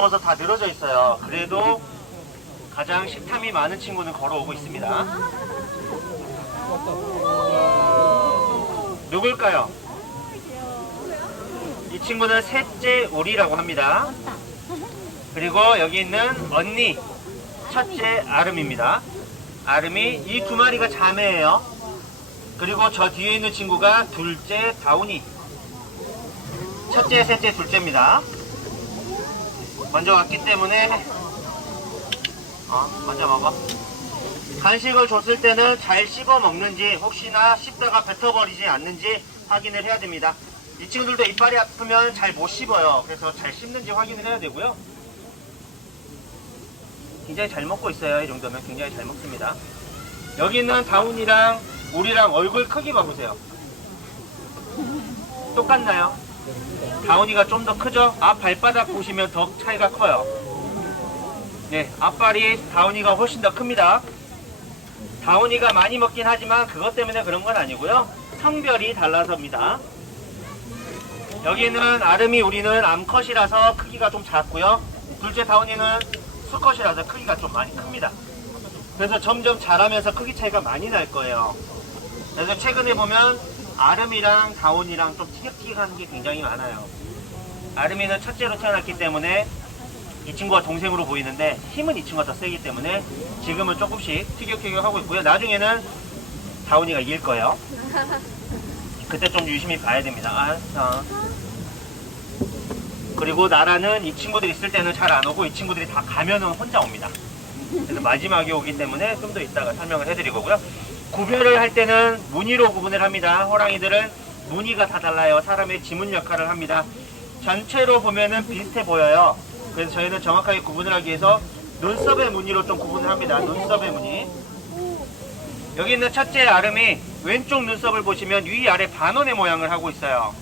넘어서 다 늘어져 있어요. 그래도 가장 식탐이 많은 친구는 걸어오고 있습니다. 누굴까요? 이 친구는 셋째 우리라고 합니다. 그리고 여기 있는 언니, 첫째 아름입니다. 아름이 이 두 마리가 자매예요. 그리고 저 뒤에 있는 친구가 둘째 다운이. 첫째, 셋째, 둘째입니다. 먼저 왔기 때문에 먼저 먹어. 간식을 줬을 때는 잘 씹어 먹는지, 혹시나 씹다가 뱉어버리지 않는지 확인을 해야 됩니다. 이 친구들도 이빨이 아프면 잘 못 씹어요. 그래서 잘 씹는지 확인을 해야 되고요. 굉장히 잘 먹고 있어요. 이 정도면 굉장히 잘 먹습니다. 여기 있는 다운이랑 우리랑 얼굴 크기 봐보세요. 똑같나요? 다운이가 좀 더 크죠? 앞 발바닥 보시면 더 차이가 커요. 네, 앞발이 다운이가 훨씬 더 큽니다. 다운이가 많이 먹긴 하지만 그것 때문에 그런 건 아니고요. 성별이 달라서입니다. 여기는 아름이 우리는 암컷이라서 크기가 좀 작고요. 둘째 다운이는 수컷이라서 크기가 좀 많이 큽니다. 그래서 점점 자라면서 크기 차이가 많이 날 거예요. 그래서 최근에 보면 아름이랑 다운이랑 좀 티격태격하는 게 굉장히 많아요. 아름이는 첫째로 태어났기 때문에 이 친구가 동생으로 보이는데 힘은 이 친구가 더 세기 때문에 지금은 조금씩 티격태격하고 있고요. 나중에는 다운이가 이길 거예요. 그때 좀 유심히 봐야 됩니다. 그리고 나라는 이 친구들이 있을 때는 잘 안 오고 이 친구들이 다 가면은 혼자 옵니다. 그래서 마지막에 오기 때문에 좀 더 이따가 설명을 해드리고요. 구별을 할 때는 무늬로 구분을 합니다. 호랑이들은 무늬가 다 달라요. 사람의 지문 역할을 합니다. 전체로 보면은 비슷해 보여요. 그래서 저희는 정확하게 구분을 하기 위해서 눈썹의 무늬로 좀 구분을 합니다. 눈썹의 무늬. 여기 있는 첫째 아름이 왼쪽 눈썹을 보시면 위아래 반원의 모양을 하고 있어요.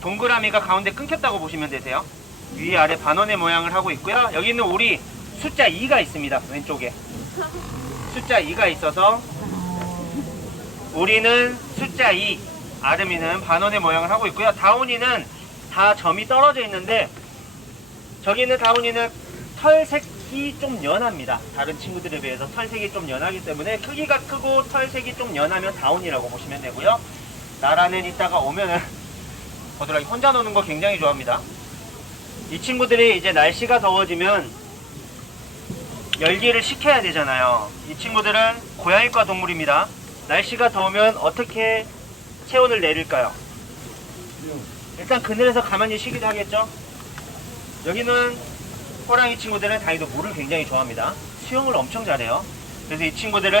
동그라미가 가운데 끊겼다고 보시면 되세요. 위아래 반원의 모양을 하고 있고요. 여기 있는 우리 숫자 2가 있습니다. 왼쪽에 숫자 2가 있어서 우리는 숫자 2, 아름이는 반원의 모양을 하고 있고요. 다운이는 다 점이 떨어져 있는데 저기 있는 다운이는 털색이 좀 연합니다. 다른 친구들에 비해서 털색이 좀 연하기 때문에 크기가 크고 털색이 좀 연하면 다운이라고 보시면 되고요. 나라는 이따가 오면은 보드락이 혼자 노는 거 굉장히 좋아합니다. 이 친구들이 이제 날씨가 더워지면 열기를 식혀야 되잖아요. 이 친구들은 고양이과 동물입니다. 날씨가 더우면 어떻게 체온을 내릴까요? 일단 그늘에서 가만히 쉬기도 하겠죠. 여기는 호랑이 친구들은 다행히도 물을 굉장히 좋아합니다. 수영을 엄청 잘해요. 그래서 이 친구들은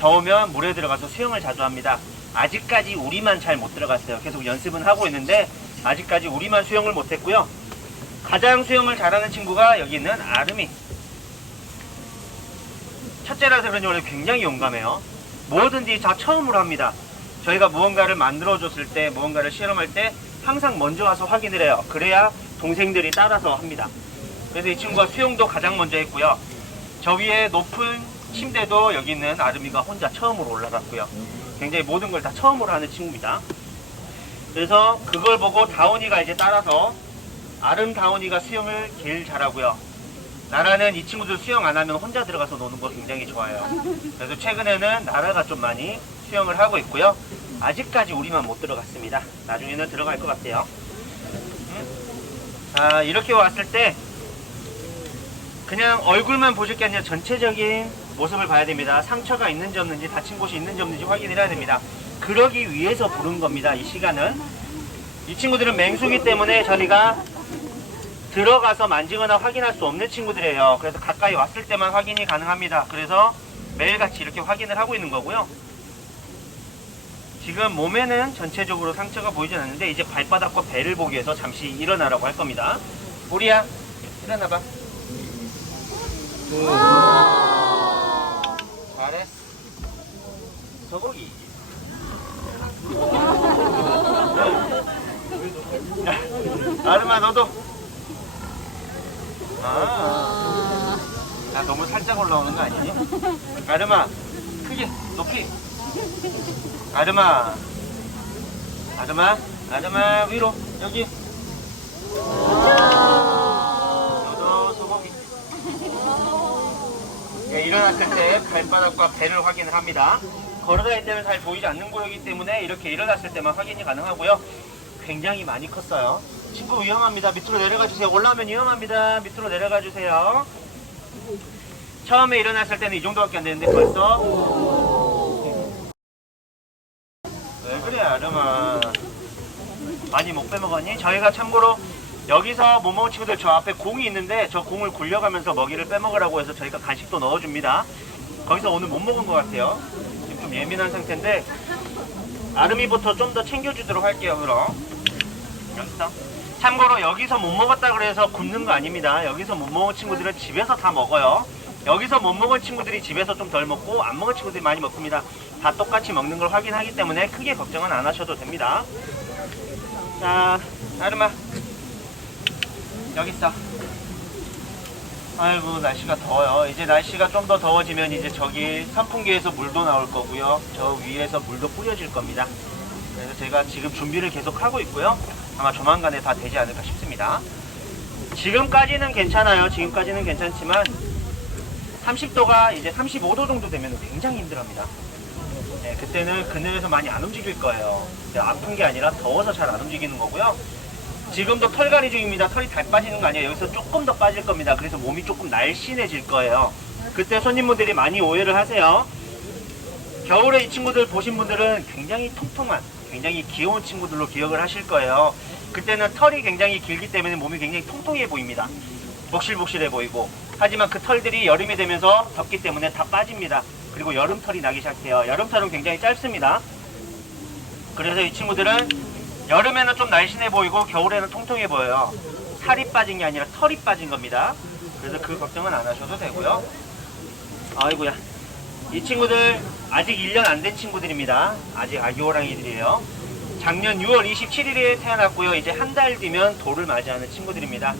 더우면 물에 들어가서 수영을 자주 합니다. 아직까지 우리만 잘 못 들어갔어요. 계속 연습은 하고 있는데 아직까지 우리만 수영을 못했고요. 가장 수영을 잘하는 친구가 여기 있는 아름이. 첫째라서 그런지 원래 굉장히 용감해요. 뭐든지 다 처음으로 합니다. 저희가 무언가를 만들어줬을 때, 무언가를 실험할 때 항상 먼저 와서 확인을 해요. 그래야 동생들이 따라서 합니다. 그래서 이 친구가 수영도 가장 먼저 했고요. 저 위에 높은 침대도 여기 있는 아름이가 혼자 처음으로 올라갔고요. 굉장히 모든 걸 다 처음으로 하는 친구입니다. 그래서 그걸 보고 다운이가 이제 따라서 아름 다운이가 수영을 제일 잘하고요. 나라는 이 친구들 수영 안 하면 혼자 들어가서 노는 거 굉장히 좋아해요. 그래서 최근에는 나라가 좀 많이 수영을 하고 있고요. 아직까지 우리만 못 들어갔습니다. 나중에는 들어갈 것 같아요. 이렇게 왔을 때 그냥 얼굴만 보실 게 아니라 전체적인 모습을 봐야 됩니다. 상처가 있는지 없는지, 다친 곳이 있는지 없는지 확인을 해야 됩니다. 그러기 위해서 부른 겁니다. 이 시간은. 이 친구들은 맹수기 때문에 저희가 들어가서 만지거나 확인할 수 없는 친구들이에요. 그래서 가까이 왔을 때만 확인이 가능합니다. 그래서 매일같이 이렇게 확인을 하고 있는 거고요. 지금 몸에는 전체적으로 상처가 보이진 않는데 이제 발바닥과 배를 보기 위해서 잠시 일어나라고 할 겁니다. 우리야, 일어나봐. 잘했어. 저거기. 아름아, 너도. 나 너무 살짝 올라오는 거 아니니? 아름아, 크게, 높이. 아름아, 아름아, 위로, 여기. 너도. 일어났을 때 발바닥과 배를 확인을 합니다. 걸어다닐 때는 잘 보이지 않는 구역이기 때문에 이렇게 일어났을 때만 확인이 가능하고요. 굉장히 많이 컸어요. 친구 위험합니다. 밑으로 내려가 주세요. 올라오면 위험합니다. 밑으로 내려가 주세요. 처음에 일어났을 때는 이 정도밖에 안 되는데 벌써 왜 그래 아름아, 많이 못 빼먹었니? 저희가 참고로 여기서 못 먹은 친구들 저 앞에 공이 있는데 저 공을 굴려가면서 먹이를 빼먹으라고 해서 저희가 간식도 넣어줍니다. 거기서 오늘 못 먹은 것 같아요. 지금 좀 예민한 상태인데 아름이부터 좀 더 챙겨주도록 할게요. 그럼 여기서 참고로 여기서 못 먹었다 그래서 굶는 거 아닙니다. 여기서 못 먹은 친구들은 집에서 다 먹어요. 여기서 못 먹은 친구들이 집에서 좀 덜 먹고 안 먹은 친구들이 많이 먹습니다. 다 똑같이 먹는 걸 확인하기 때문에 크게 걱정은 안 하셔도 됩니다. 자, 아름아 여기 있어. 아이고 날씨가 더워요. 이제 날씨가 좀 더 더워지면 이제 저기 선풍기에서 물도 나올 거고요. 저 위에서 물도 뿌려질 겁니다. 그래서 제가 지금 준비를 계속 하고 있고요. 아마 조만간에 다 되지 않을까 싶습니다. 지금까지는 괜찮아요. 지금까지는 괜찮지만 30도가 이제 35도 정도 되면 굉장히 힘들합니다. 네, 그때는 그늘에서 많이 안 움직일 거예요. 아픈 게 아니라 더워서 잘 안 움직이는 거고요. 지금도 털갈이 중입니다. 털이 다 빠지는 거 아니에요. 여기서 조금 더 빠질 겁니다. 그래서 몸이 조금 날씬해질 거예요. 그때 손님분들이 많이 오해를 하세요. 겨울에 이 친구들 보신 분들은 굉장히 통통한, 굉장히 귀여운 친구들로 기억을 하실 거예요. 그때는 털이 굉장히 길기 때문에 몸이 굉장히 통통해 보입니다. 복실복실해 보이고. 하지만 그 털들이 여름이 되면서 덥기 때문에 다 빠집니다. 그리고 여름털이 나기 시작해요. 여름털은 굉장히 짧습니다. 그래서 이 친구들은 여름에는 좀 날씬해 보이고 겨울에는 통통해 보여요. 살이 빠진 게 아니라 털이 빠진 겁니다. 그래서 그 걱정은 안 하셔도 되고요. 아이고야, 이 친구들 아직 1년 안 된 친구들입니다. 아직 아기 호랑이들이에요. 작년 6월 27일에 태어났고요. 이제 한 달 뒤면 돌을 맞이하는 친구들입니다.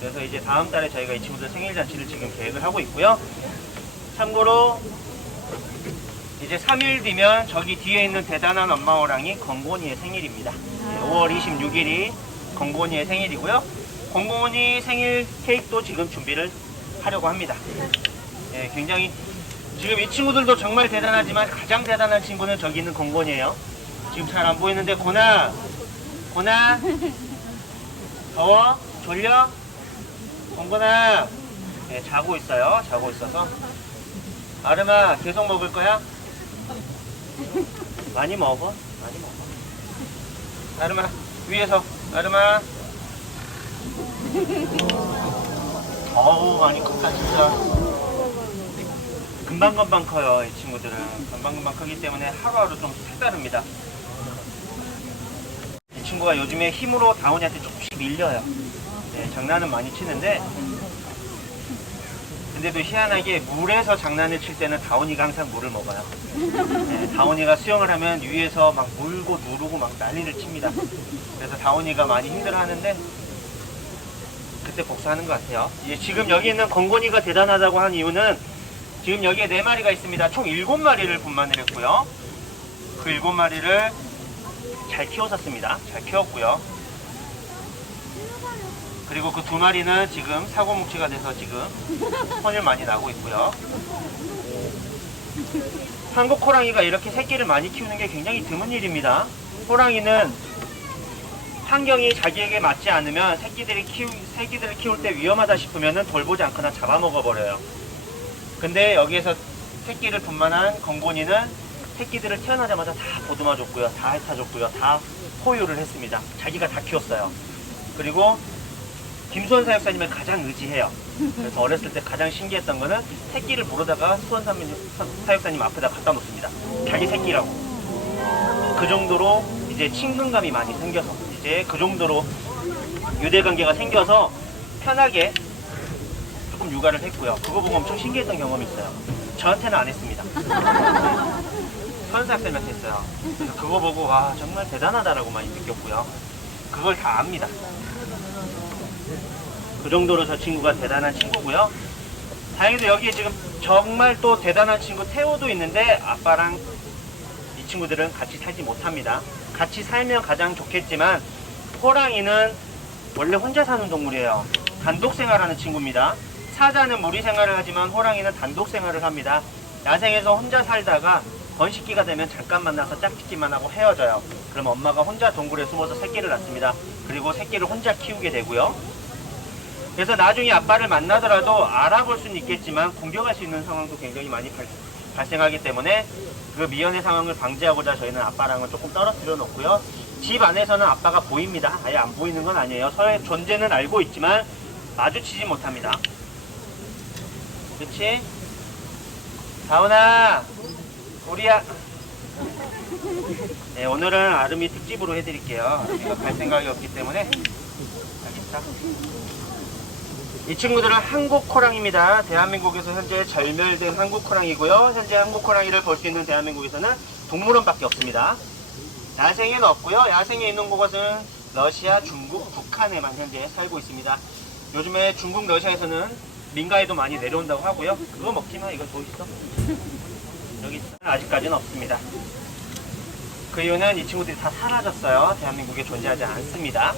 그래서 이제 다음 달에 저희가 이 친구들 생일잔치를 지금 계획을 하고 있고요. 참고로 이제 3일 뒤면 저기 뒤에 있는 대단한 엄마 호랑이 건곤이의 생일입니다. 5월 26일이 건곤이의 생일이고요. 건곤이 생일 케이크도 지금 준비를 하려고 합니다. 예, 굉장히 지금 이 친구들도 정말 대단하지만 가장 대단한 친구는 저기 있는 건곤이에요. 지금 잘 안 보이는데 고나 더워? 졸려? 건곤아, 예, 자고 있어요. 자고 있어서. 아름아 계속 먹을 거야? 많이 먹어. 많이 먹어. 아름아 위에서. 아름아. 어우 많이 컸다 진짜. 금방금방 커요. 이 친구들은 금방금방 크기 때문에 하루하루 좀 색다릅니다. 이 친구가 요즘에 힘으로 다운이한테 조금씩 밀려요. 네, 장난은 많이 치는데 근데도 희한하게 물에서 장난을 칠 때는 다운이가 항상 물을 먹어요. 네, 다운이가 수영을 하면 위에서 막 물고 누르고 막 난리를 칩니다. 그래서 다운이가 많이 힘들어하는데 그때 복수하는 것 같아요. 지금 여기 있는 건곤이가 대단하다고 한 이유는 지금 여기에 4마리가 있습니다. 총 7마리를 분만을 했고요. 그 7마리를 잘 키웠었습니다. 잘 키웠고요. 그리고 그 2마리는 지금 사고뭉치가 돼서 지금 혼을 많이 나고 있고요. 한국 호랑이가 이렇게 새끼를 많이 키우는 게 굉장히 드문 일입니다. 호랑이는 환경이 자기에게 맞지 않으면 새끼들을 키울 때 위험하다 싶으면 돌보지 않거나 잡아먹어 버려요. 근데 여기에서 새끼를 분만한 건곤이는 새끼들을 태어나자마자 다 보듬어 줬고요. 다 핥아줬고요. 다 포유를 했습니다. 자기가 다 키웠어요. 그리고 김수원 사육사님을 가장 의지해요. 그래서 어렸을 때 가장 신기했던 거는 새끼를 물어다가 수원 사육사님 앞에다 갖다 놓습니다. 자기 새끼라고. 그 정도로 이제 친근감이 많이 생겨서 이제 그 정도로 유대관계가 생겨서 편하게 조금 육아를 했고요. 그거 보고 엄청 신기했던 경험이 있어요. 저한테는 안 했습니다. 수원 사육사님한테 했어요. 그래서 그거 보고 와 정말 대단하다라고 많이 느꼈고요. 그걸 다 압니다. 그 정도로 저 친구가 대단한 친구고요. 다행히도 여기에 지금 정말 또 대단한 친구 태호도 있는데 아빠랑 이 친구들은 같이 살지 못합니다. 같이 살면 가장 좋겠지만 호랑이는 원래 혼자 사는 동물이에요. 단독 생활하는 친구입니다. 사자는 무리 생활을 하지만 호랑이는 단독 생활을 합니다. 야생에서 혼자 살다가 번식기가 되면 잠깐 만나서 짝짓기만 하고 헤어져요. 그럼 엄마가 혼자 동굴에 숨어서 새끼를 낳습니다. 그리고 새끼를 혼자 키우게 되고요. 그래서 나중에 아빠를 만나더라도 알아볼 수는 있겠지만 공격할 수 있는 상황도 굉장히 많이 발생하기 때문에 그 미연의 상황을 방지하고자 저희는 아빠랑은 조금 떨어뜨려 놓고요. 집 안에서는 아빠가 보입니다. 아예 안 보이는 건 아니에요. 서로의 존재는 알고 있지만 마주치지 못합니다. 그치? 다운아, 우리야. 네, 오늘은 아름이 특집으로 해드릴게요. 제가 갈 생각이 없기 때문에. 알겠다. 이 친구들은 한국호랑입니다. 대한민국에서 현재 절멸된 한국호랑이고요. 현재 한국호랑이를 볼 수 있는 대한민국에서는 동물원밖에 없습니다. 야생에는 없고요. 야생에 있는 곳은 러시아, 중국, 북한에만 현재 살고 있습니다. 요즘에 중국, 러시아에서는 민가에도 많이 내려온다고 하고요. 그거 먹지마. 이거 더 있어. 여기 있어. 아직까지는 없습니다. 그 이유는 이 친구들이 다 사라졌어요. 대한민국에 존재하지 않습니다.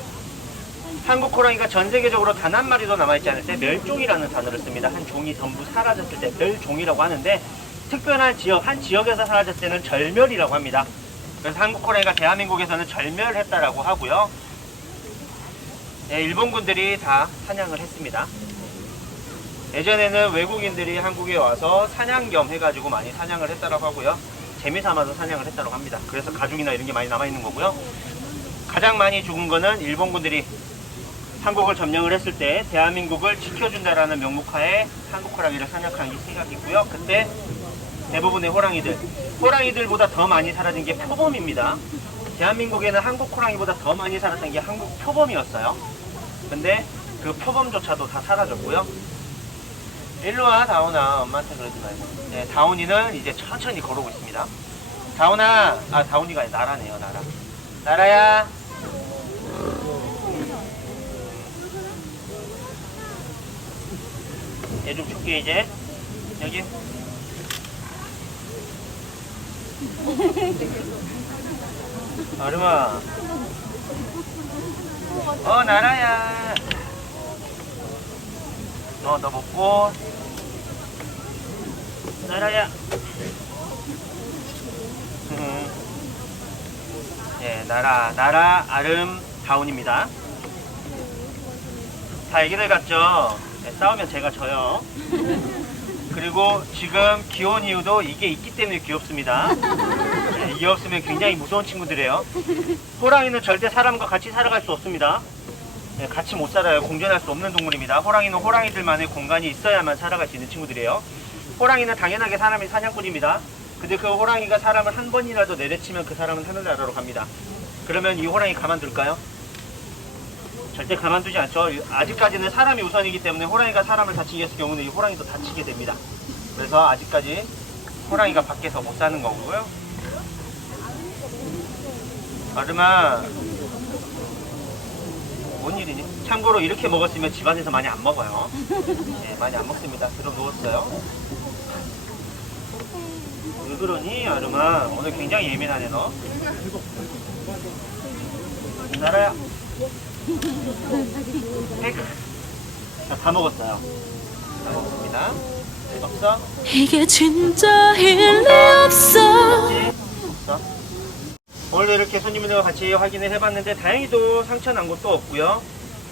한국 호랑이가 전 세계적으로 단 한 마리도 남아있지 않을 때 멸종이라는 단어를 씁니다. 한 종이 전부 사라졌을 때 멸종이라고 하는데, 특별한 지역, 한 지역에서 사라졌을 때는 절멸이라고 합니다. 그래서 한국 호랑이가 대한민국에서는 절멸했다라고 하고요. 네, 일본군들이 다 사냥을 했습니다. 예전에는 외국인들이 한국에 와서 사냥 겸 해가지고 많이 사냥을 했다라고 하고요. 재미삼아서 사냥을 했다라고 합니다. 그래서 가죽이나 이런 게 많이 남아있는 거고요. 가장 많이 죽은 거는 일본군들이 한국을 점령을 했을 때 대한민국을 지켜준다라는 명목하에 한국 호랑이를 사냥한 게 생각있고요. 그때 대부분의 호랑이들보다 더 많이 사라진 게 표범입니다. 대한민국에는 한국 호랑이보다 더 많이 살았던 게 한국 표범이었어요. 근데 그 표범조차도 다 사라졌고요. 일로와, 다운아. 엄마한테 그러지 말고. 네, 다운이는 이제 천천히 걸어오고 있습니다. 다운아, 다운이가 아니라 나라네요. 나라야. 얘 좀 줄게. 이제 여기. 아름아. 나라야. 너 먹고. 나라야. 예, 나라, 아름, 다운입니다. 다 애기들 같죠? 네, 싸우면 제가 져요. 그리고 지금 귀여운 이유도 이게 있기 때문에 귀엽습니다. 네, 이게 없으면 굉장히 무서운 친구들이에요. 호랑이는 절대 사람과 같이 살아갈 수 없습니다. 네, 같이 못 살아요. 공존할 수 없는 동물입니다. 호랑이는 호랑이들만의 공간이 있어야만 살아갈 수 있는 친구들이에요. 호랑이는 당연하게 사람의 사냥꾼입니다. 근데 그 호랑이가 사람을 한 번이라도 내려치면 그 사람은 하늘나라로 갑니다. 그러면 이 호랑이 가만둘까요? 절대 가만두지 않죠. 아직까지는 사람이 우선이기 때문에 호랑이가 사람을 다치게 했을 경우는 이 호랑이도 다치게 됩니다. 그래서 아직까지 호랑이가 밖에서 못 사는 거고요. 아름아, 뭔 일이니? 참고로 이렇게 먹었으면 집안에서 많이 안 먹어요. 네, 많이 안 먹습니다. 들어 누웠어요. 왜 그러니, 아름아? 오늘 굉장히 예민하네, 너. 나라야. 자, 다 먹었어요. 다 먹었습니다. 없어? 이게 진짜 일리 없어. 없어. 오늘도 이렇게 손님들과 같이 확인을 해봤는데 다행히도 상처 난 것도 없고요.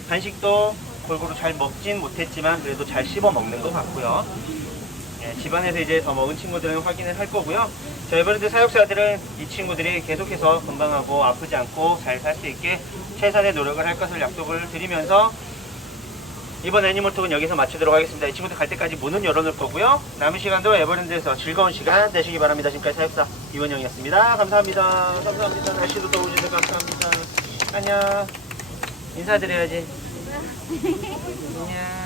간식도 골고루 잘 먹진 못했지만 그래도 잘 씹어 먹는 것 같고요. 예, 집안에서 이제 더 먹은 친구들은 확인을 할 거고요. 저 에버랜드 사육사들은 이 친구들이 계속해서 건강하고 아프지 않고 잘 살 수 있게 최선의 노력을 할 것을 약속을 드리면서 이번 애니멀톡은 여기서 마치도록 하겠습니다. 이 친구들 갈 때까지 문은 열어놓을 거고요. 남은 시간도 에버랜드에서 즐거운 시간 되시기 바랍니다. 지금까지 사육사 이원영이었습니다. 감사합니다. 감사합니다. 날씨도 더우셔서 감사합니다. 안녕. 인사드려야지. 안녕.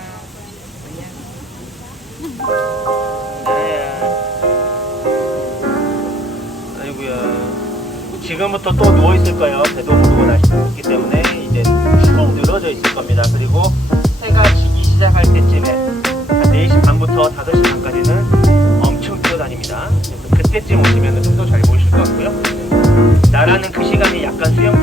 아이고야. 지금부터 또 누워있을 거예요. 배도 부르고 날씨기 때문에 이제 쭉 늘어져 있을 겁니다. 그리고 해가 지기 시작할 때쯤에 한 4시 반부터 5시 반까지는 엄청 뛰어다닙니다. 그래서 그때쯤 오시면 좀 더 잘 보이실 것 같고요. 나라는 그 시간이 약간 수영